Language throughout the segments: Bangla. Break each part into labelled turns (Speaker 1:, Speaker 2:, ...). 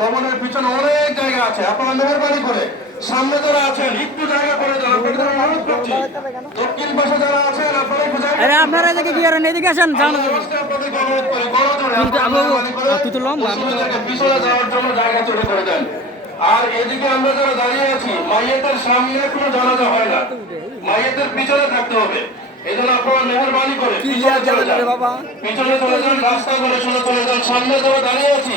Speaker 1: ভবনের পিছনে অনেক জায়গা আছে। আপনারা মেহরবানি করে। সামনে যারা আছেন একটু জায়গা করে দেন। আপনাদের অনুরোধ করছি। দক্ষিণ পাশে যারা আছেন আপনারা একটু জায়গা
Speaker 2: আরে আপনারা এদিকে কি করেন? এদিকে আসেন যান।
Speaker 1: আমি অনুরোধ করি, গণজোরে
Speaker 2: কিন্তু
Speaker 1: আপনারা মেহরবানি করে
Speaker 2: তো লম্বা, আমি তো-
Speaker 1: মুসলিমদেরকে পিছনে যাওয়ার জন্য জায়গা তৈরি করে দেন। আর এদিকে আমরা যারা দাঁড়িয়ে আছি মাইয়েতের সামনে কোনো জানাজা হয় না। মাইয়েতের পিছনে থাকতে হবে। আপনারা মেহরবানি করে। পিছনে চলে যান। পিছনে চলে যান রাস্তা করে চলে চলে যান। সামনে যারা দাঁড়িয়ে আছি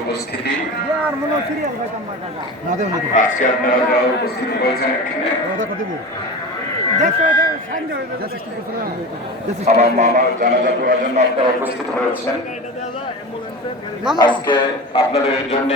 Speaker 1: উপস্থিতি।
Speaker 3: আমার মামার জানাজা করার জন্য আপনারা উপস্থিত হয়েছেন আজকে আপনাদের জন্য